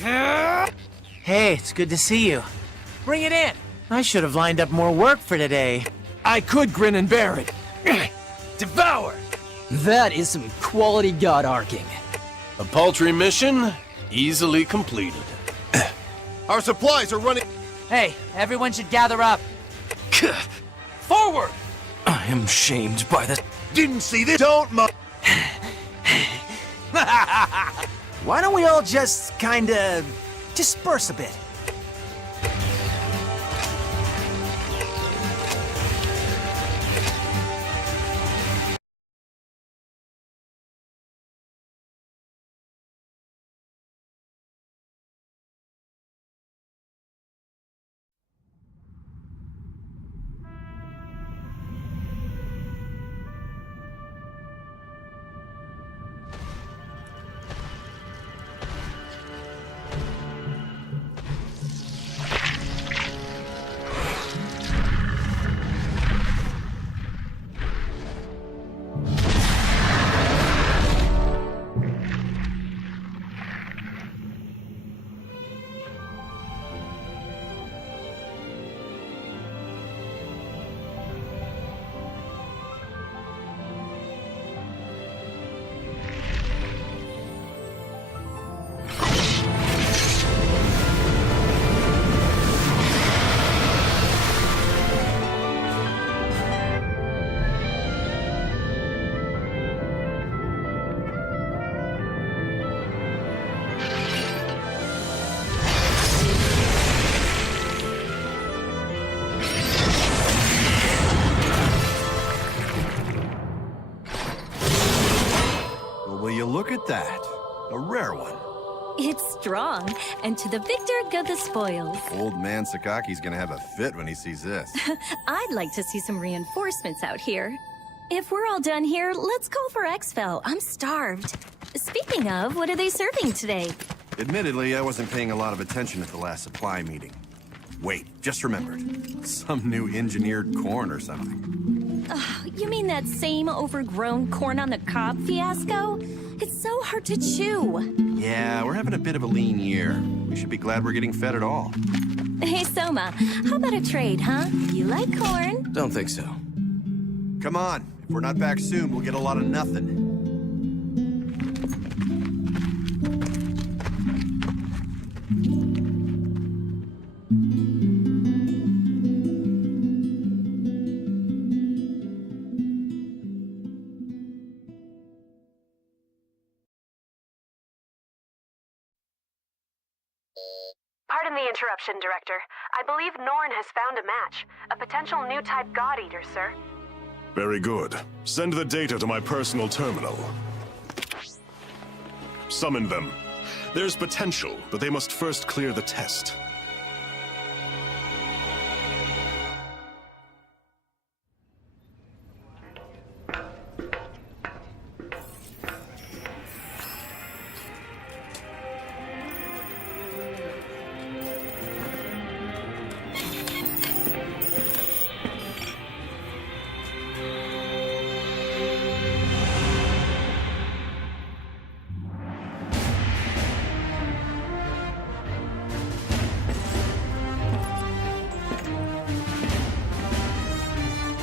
Hey, it's good to see you. Bring it in! I should have lined up more work for today. I could grin and bear it. Devour! That is some quality god arcing. A paltry mission, easily completed. Our supplies are running. Hey, everyone should gather up. Forward! I am shamed by this. Didn't see this. Don't Why don't we all just kinda disperse a bit? Look at that. A rare one. It's strong, and to the victor go the spoils. Old man Sakaki's gonna have a fit when he sees this. I'd like to see some reinforcements out here. If we're all done here, let's call for exfil. I'm starved. Speaking of, what are they serving today? Admittedly, I wasn't paying a lot of attention at the last supply meeting. Wait, just remembered. Some new engineered corn or something. You mean that same overgrown corn on the cob fiasco? It's so hard to chew. Yeah, we're having a bit of a lean year. We should be glad we're getting fed at all. Hey, Soma, how about a trade, huh? You like corn? Don't think so. Come on. If we're not back soon, we'll get a lot of nothing. Pardon the interruption, Director. I believe Norn has found a match. A potential new type God Eater, sir. Very good. Send the data to my personal terminal. Summon them. There's potential, but they must first clear the test.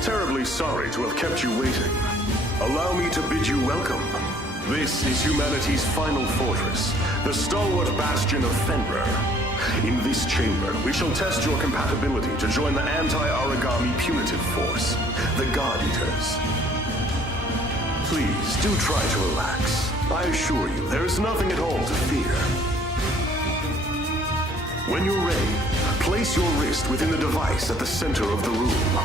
Terribly sorry to have kept you waiting. Allow me to bid you welcome. This is humanity's final fortress, the stalwart bastion of Fenrir. In this chamber, we shall test your compatibility to join the anti-origami punitive force, the God Eaters. Please, do try to relax. I assure you, there is nothing at all to fear. When you're ready, place your wrist within the device at the center of the room.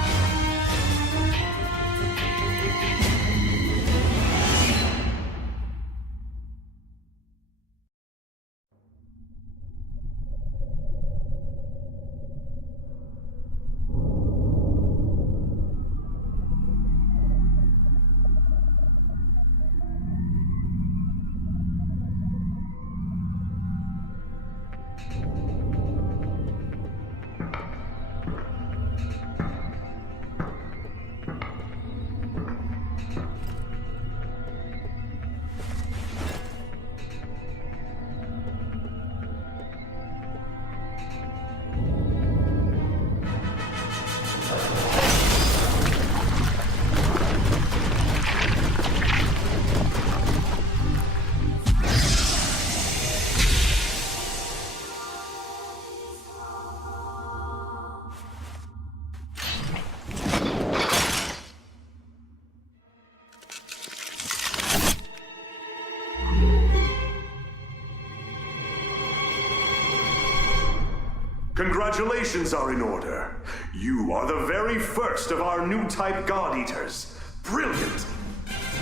Congratulations are in order. You are the very first of our new type God Eaters. Brilliant!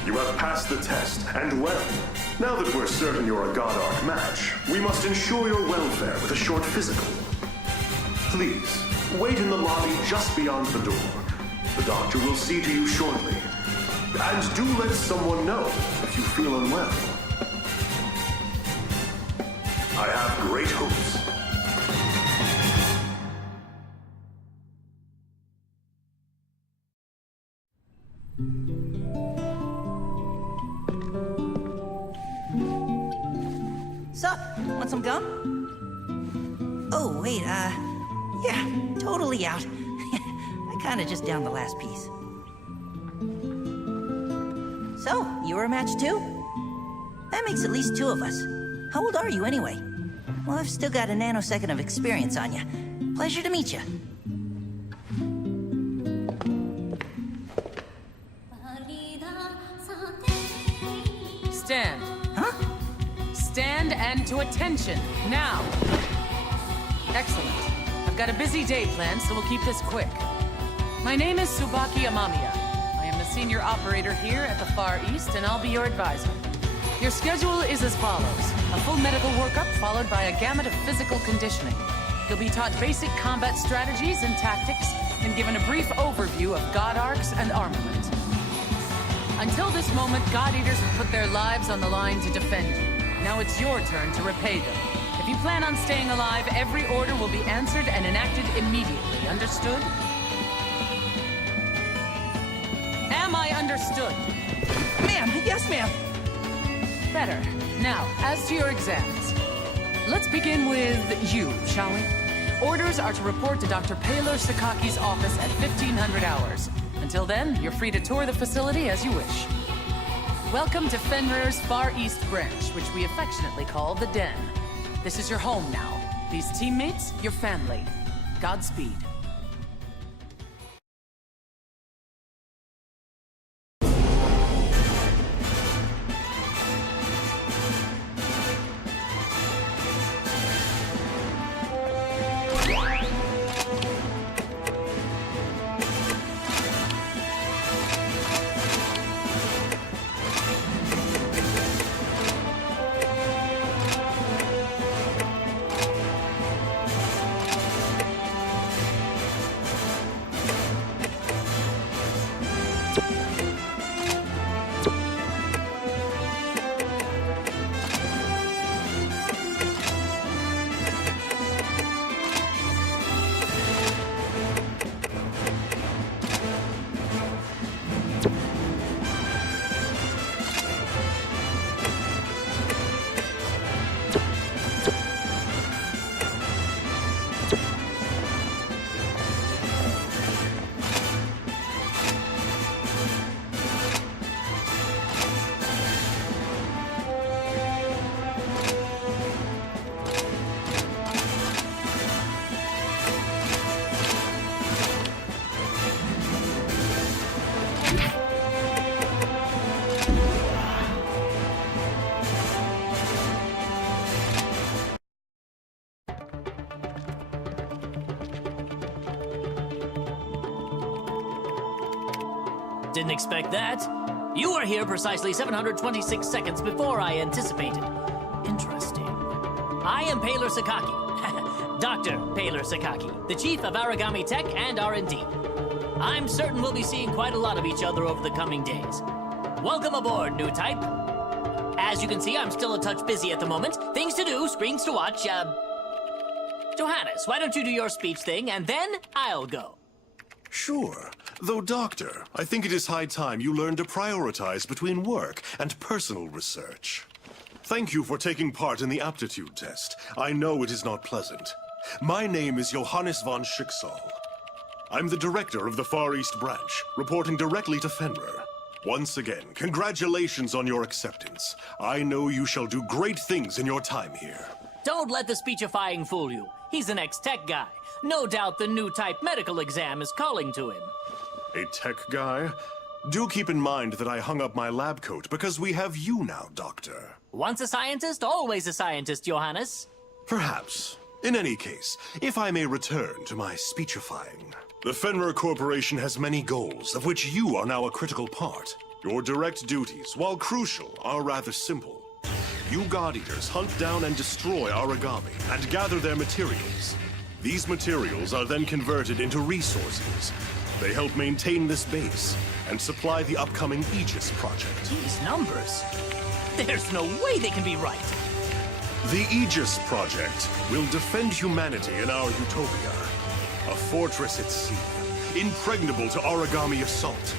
You have passed the test, and well. Now that we're certain you're a God Arc match, we must ensure your welfare with a short physical. Please, wait in the lobby just beyond the door. The doctor will see to you shortly. And do let someone know if you feel unwell. I have great hopes. Sup? Want some gum? Oh, wait, yeah, totally out. I kinda just downed the last piece. So, you were a match too? That makes at least two of us. How old are you anyway? Well, I've still got a nanosecond of experience on you. Pleasure to meet you. Stand. Huh? Stand and to attention, now. Excellent. I've got a busy day planned, so we'll keep this quick. My name is Tsubaki Amamiya. I am the senior operator here at the Far East, and I'll be your advisor. Your schedule is as follows. A full medical workup followed by a gamut of physical conditioning. You'll be taught basic combat strategies and tactics, and given a brief overview of God Arcs and armament. Until this moment, God Eaters have put their lives on the line to defend you. Now it's your turn to repay them. If you plan on staying alive, every order will be answered and enacted immediately. Understood? Am I understood? Ma'am, yes, ma'am. Better. Now, as to your exams. Let's begin with you, shall we? Orders are to report to Dr. Paylor Sakaki's office at 1500 hours. Until then, you're free to tour the facility as you wish. Welcome to Fenrir's Far East branch, which we affectionately call the Den. This is your home now. These teammates, your family. Godspeed. Didn't expect that. You were here precisely 726 seconds before I anticipated. Interesting. I am Paylor Sakaki. Dr. Paylor Sakaki, the chief of Aragami Tech and R&D. I'm certain we'll be seeing quite a lot of each other over the coming days. Welcome aboard, new type. As you can see, I'm still a touch busy at the moment. Things to do, screens to watch, Johannes, why don't you do your speech thing, and then I'll go. Sure. Though, Doctor, I think it is high time you learn to prioritize between work and personal research. Thank you for taking part in the aptitude test. I know it is not pleasant. My name is Johannes von Schicksal. I'm the director of the Far East branch, reporting directly to Fenrir. Once again, congratulations on your acceptance. I know you shall do great things in your time here. Don't let the speechifying fool you. He's an ex-tech guy. No doubt the new type medical exam is calling to him. A tech guy? Do keep in mind that I hung up my lab coat because we have you now, Doctor. Once a scientist, always a scientist, Johannes. Perhaps. In any case, if I may return to my speechifying. The Fenrir Corporation has many goals, of which you are now a critical part. Your direct duties, while crucial, are rather simple. You God Eaters hunt down and destroy origami and gather their materials. These materials are then converted into resources. They help maintain this base and supply the upcoming Aegis project. These numbers. There's no way they can be right. The Aegis project will defend humanity in our utopia. A fortress at sea, impregnable to origami assault,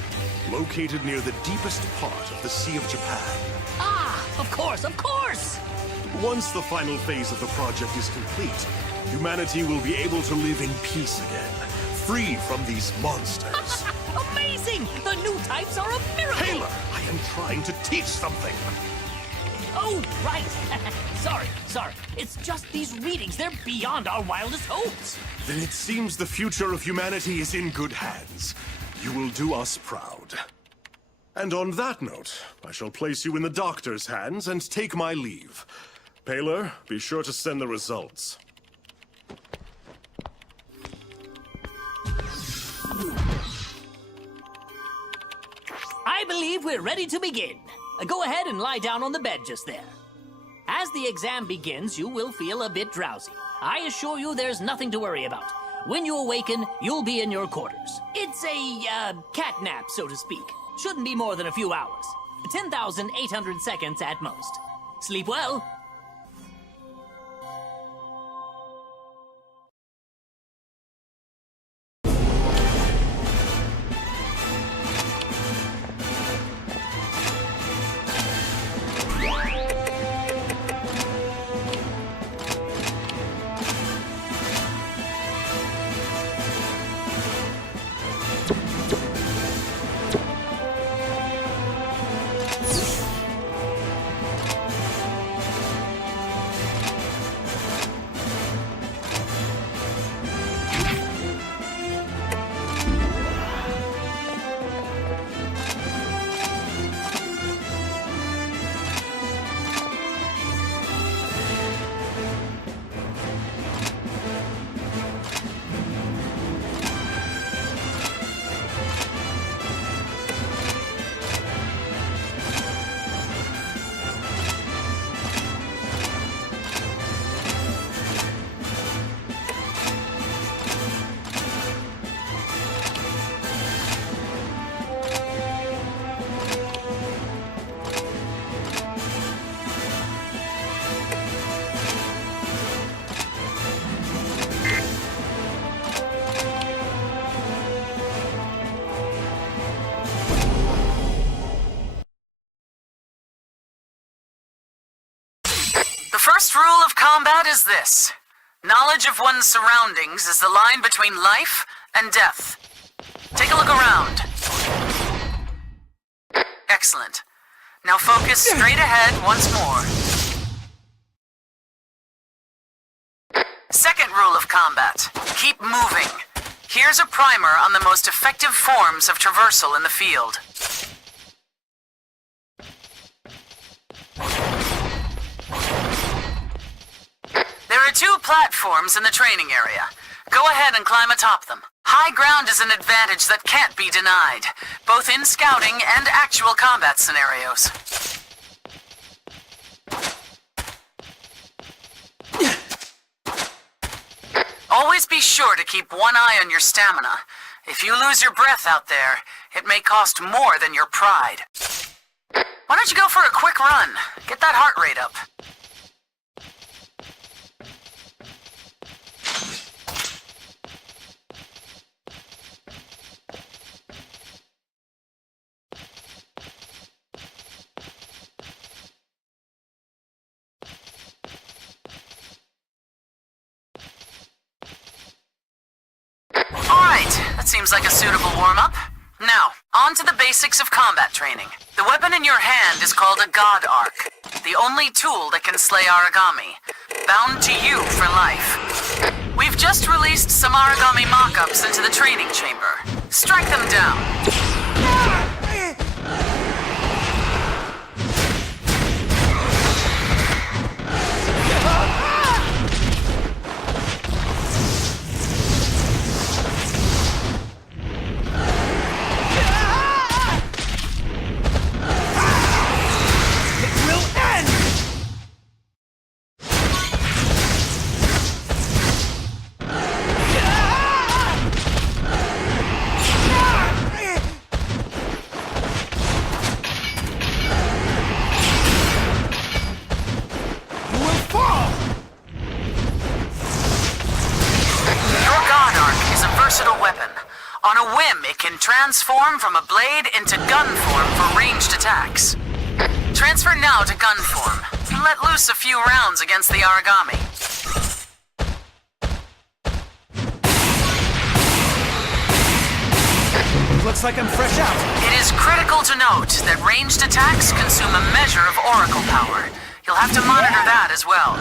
located near the deepest part of the Sea of Japan. Ah, of course, of course! Once the final phase of the project is complete, humanity will be able to live in peace again, free from these monsters. Amazing! The new types are a miracle! Taylor, I am trying to teach something. Oh, right. Sorry. It's just these readings. They're beyond our wildest hopes. Then it seems the future of humanity is in good hands. You will do us proud. And on that note, I shall place you in the doctor's hands and take my leave. Paler, be sure to send the results. I believe we're ready to begin. Go ahead and lie down on the bed just there. As the exam begins, you will feel a bit drowsy. I assure you there's nothing to worry about. When you awaken, you'll be in your quarters. It's a, cat nap, so to speak. Shouldn't be more than a few hours. 10,800 seconds at most. Sleep well. The first rule of combat is this. Knowledge of one's surroundings is the line between life and death. Take a look around. Excellent. Now focus straight ahead once more. Second rule of combat. Keep moving. Here's a primer on the most effective forms of traversal in the field. There are 2 platforms in the training area. Go ahead and climb atop them. High ground is an advantage that can't be denied, both in scouting and actual combat scenarios. Always be sure to keep one eye on your stamina. If you lose your breath out there, it may cost more than your pride. Why don't you go for a quick run? Get that heart rate up. That seems like a suitable warm-up. Now, on to the basics of combat training. The weapon in your hand is called a God Arc, the only tool that can slay origami, bound to you for life. We've just released some origami mock-ups into the training chamber. Strike them down. On a whim, it can transform from a blade into gun form for ranged attacks. Transfer now to gun form, and let loose a few rounds against the Aragami. Looks like I'm fresh out. It is critical to note that ranged attacks consume a measure of oracle power. You'll have to monitor that as well.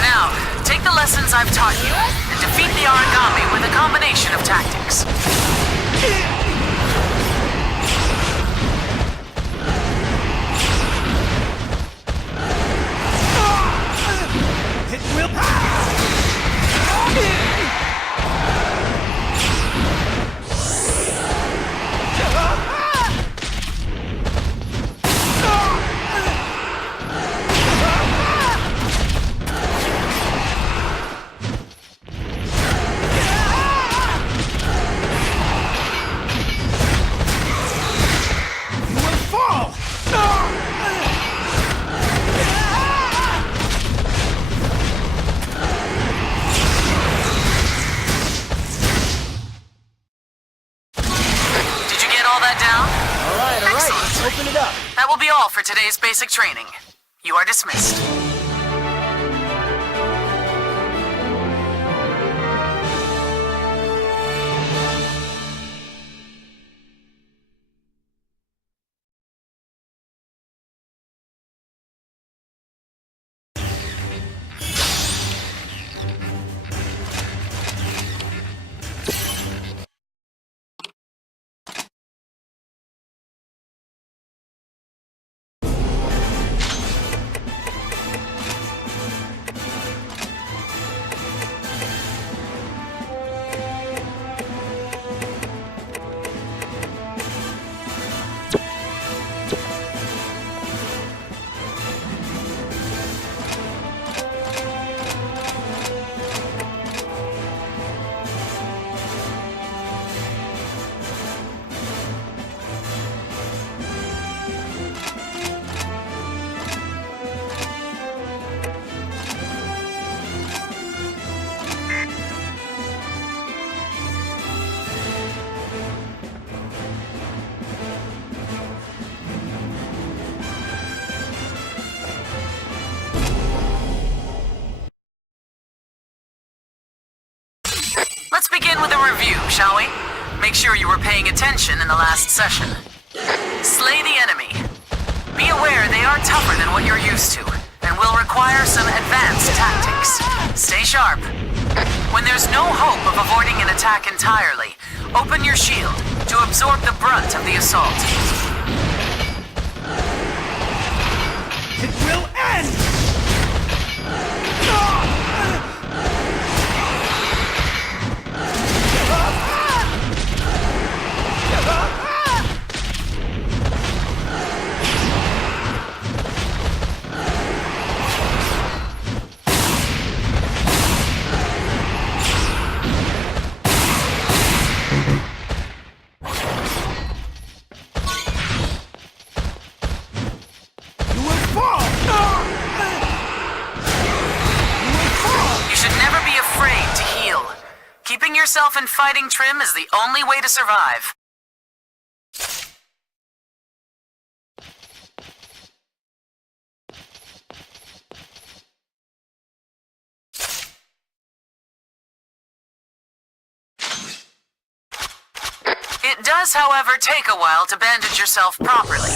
Now, take the lessons I've taught you and defeat the Aragami with a combination of tactics. It will pass! Open it up. That will be all for today's basic training. You are dismissed. Let's begin with a review, shall we? Make sure you were paying attention in the last session. Slay the enemy. Be aware they are tougher than what you're used to, and will require some advanced tactics. Stay sharp. When there's no hope of avoiding an attack entirely, open your shield to absorb the brunt of the assault. It will end! Keeping yourself in fighting trim is the only way to survive. It does, however, take a while to bandage yourself properly.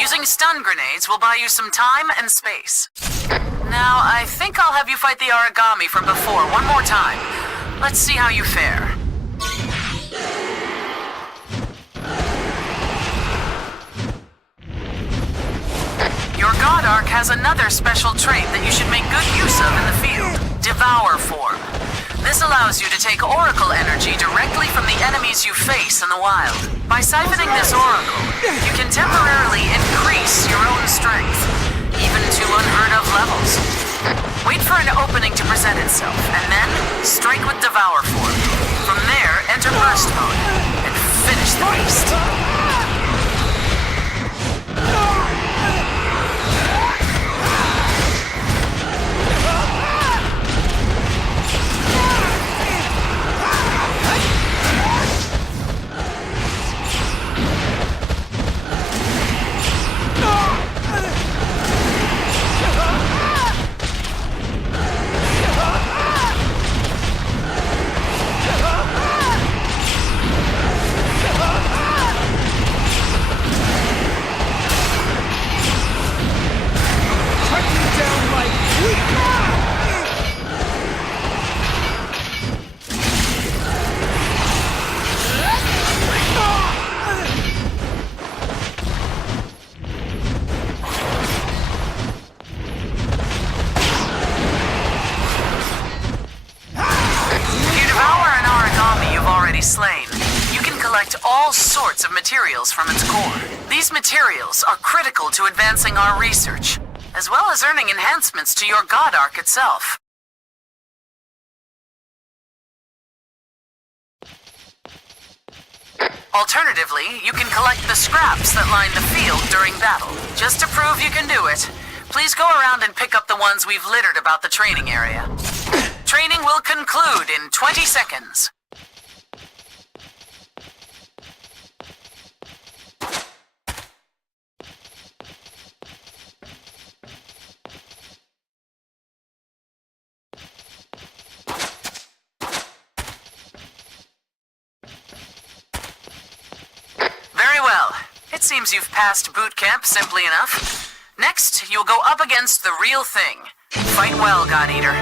Using stun grenades will buy you some time and space. Now, I think I'll have you fight the Aragami from before one more time. Let's see how you fare. Your God Arc has another special trait that you should make good use of in the field. Devour form. This allows you to take Oracle energy directly from the enemies you face in the wild. By siphoning this Oracle, you can temporarily increase your own strength, even to unheard of levels. Wait for an opening to present itself, and then strike with Devour form. From there, enter Burst mode, and finish the beast. all sorts of materials from its core. These materials are critical to advancing our research, as well as earning enhancements to your God Arc itself. Alternatively, you can collect the scraps that line the field during battle. Just to prove you can do it, please go around and pick up the ones we've littered about the training area. Training will conclude in 20 seconds. Very well. It seems you've passed boot camp simply enough. Next, you'll go up against the real thing. Fight well, God Eater.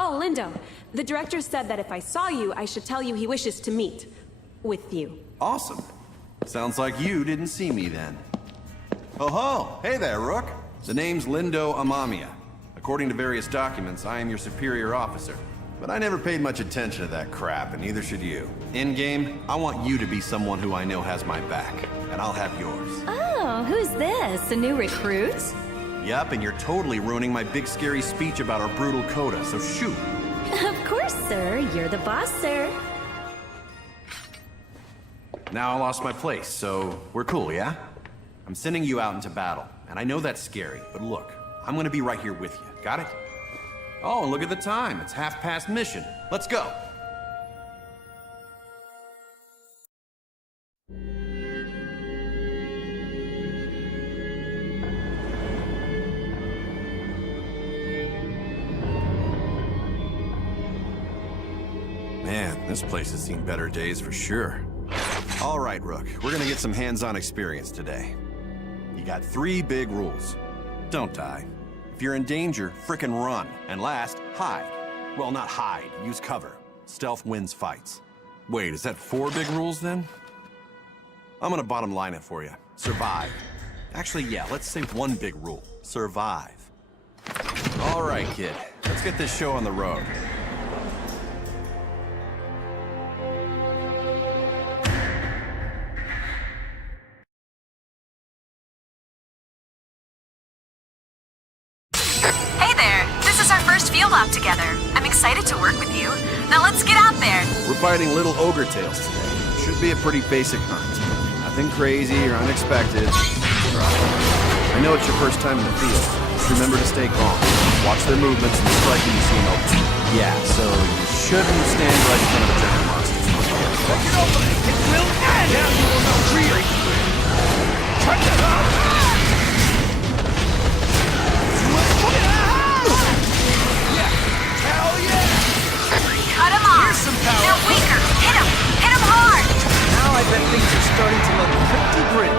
Oh, Lindo. The director said that if I saw you, I should tell you he wishes to meet with you. Awesome. Sounds like you didn't see me then. Oh ho! Hey there, Rook. The name's Lindo Amamiya. According to various documents, I am your superior officer. But I never paid much attention to that crap, and neither should you. In-game, I want you to be someone who I know has my back, and I'll have yours. Oh, who's this? A new recruit? Yup, and you're totally ruining my big scary speech about our brutal coda, so shoot. Of course, sir. You're the boss, sir. Now I lost my place, so we're cool, yeah? I'm sending you out into battle, and I know that's scary, but look, I'm gonna be right here with you. Got it? Oh, and look at the time. It's half past mission. Let's go. Man, this place has seen better days for sure. All right, Rook, we're gonna get some hands-on experience today. You got 3 big rules. Don't die. If you're in danger, frickin' run. And last, hide. Well, not hide, use cover. Stealth wins fights. Wait, is that 4 big rules then? I'm gonna bottom line it for you. Survive. Actually, yeah, let's say 1 big rule. Survive. All right, kid. Let's get this show on the road. Field op together. I'm excited to work with you. Now let's get out there. We're fighting little ogre tails today. Should be a pretty basic hunt. Nothing crazy or unexpected. I know it's your first time in the field. Just remember to stay calm. Watch their movements and strike when you see them open. Yeah, so you shouldn't stand right in front of a giant monster. Look it over! It will end! Now you will know really quick. Turn it up! Cut him off! They're weaker! Hit him! Hit him hard! Now I bet things are starting to look pretty grim.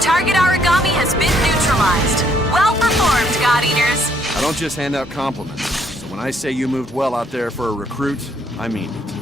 Target origami has been neutralized. Well performed, God Eaters. I don't just hand out compliments. So when I say you moved well out there for a recruit, I mean it.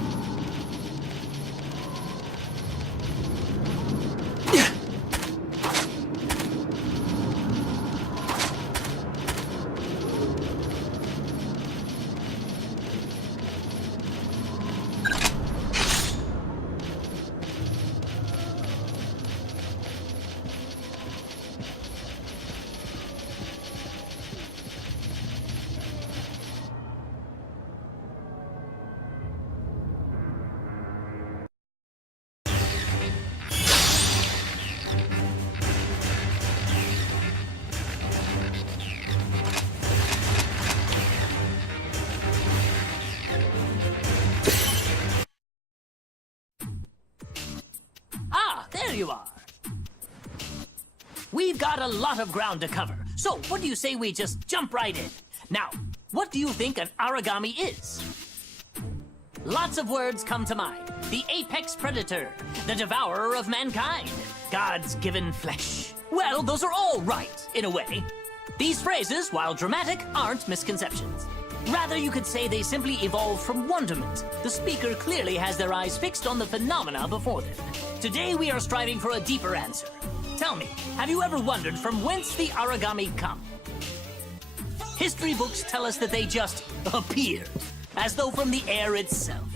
There you are. We've got a lot of ground to cover, so what do you say we just jump right in? Now, what do you think an origami is? Lots of words come to mind. The apex predator, the devourer of mankind, God's given flesh. Well, those are all right, in a way. These phrases, while dramatic, aren't misconceptions. Rather, you could say they simply evolved from wonderment. The speaker clearly has their eyes fixed on the phenomena before them. Today, we are striving for a deeper answer. Tell me, have you ever wondered from whence the origami come? History books tell us that they just appeared, as though from the air itself.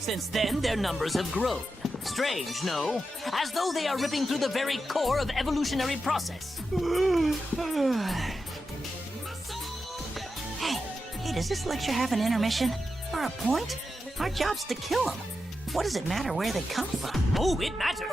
Since then, their numbers have grown. Strange, no? As though they are ripping through the very core of evolutionary process. Hey, does this lecture have an intermission? Or a point? Our job's to kill them. What does it matter where they come from? Oh, it matters.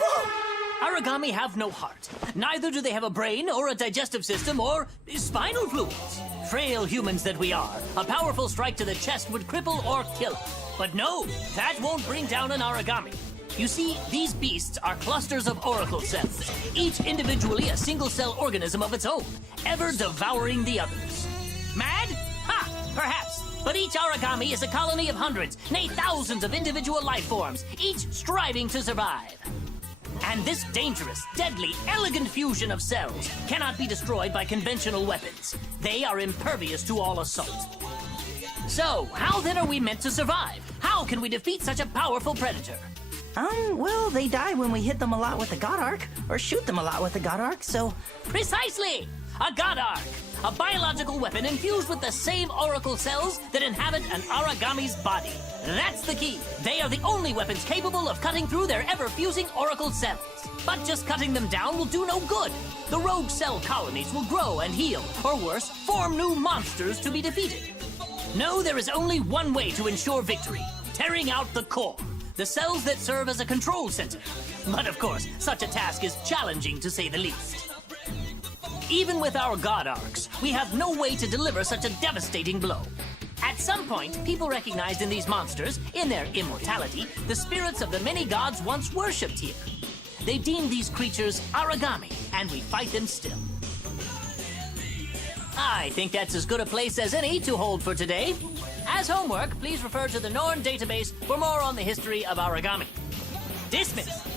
Origami have no heart. Neither do they have a brain or a digestive system or spinal fluids. Frail humans that we are, a powerful strike to the chest would cripple or kill us. But no, that won't bring down an origami. You see, these beasts are clusters of oracle cells, each individually a single-cell organism of its own, ever devouring the others. Mad? Ha! Perhaps. But each origami is a colony of hundreds, nay thousands of individual life forms, each striving to survive. And this dangerous, deadly, elegant fusion of cells cannot be destroyed by conventional weapons. They are impervious to all assault. So, how then are we meant to survive? How can we defeat such a powerful predator? Well, they die when we hit them a lot with the God Arc, or shoot them a lot with the God Arc, so... Precisely! A God Arc! A biological weapon infused with the same oracle cells that inhabit an origami's body. That's the key. They are the only weapons capable of cutting through their ever-fusing oracle cells. But just cutting them down will do no good. The rogue cell colonies will grow and heal, or worse, form new monsters to be defeated. No, there is only one way to ensure victory. Tearing out the core. The cells that serve as a control center. But of course, such a task is challenging to say the least. Even with our God Arcs, we have no way to deliver such a devastating blow. At some point, people recognized in these monsters, in their immortality, the spirits of the many gods once worshipped here. They deemed these creatures origami, and we fight them still. I think that's as good a place as any to hold for today. As homework, please refer to the Norn database for more on the history of origami. Dismissed!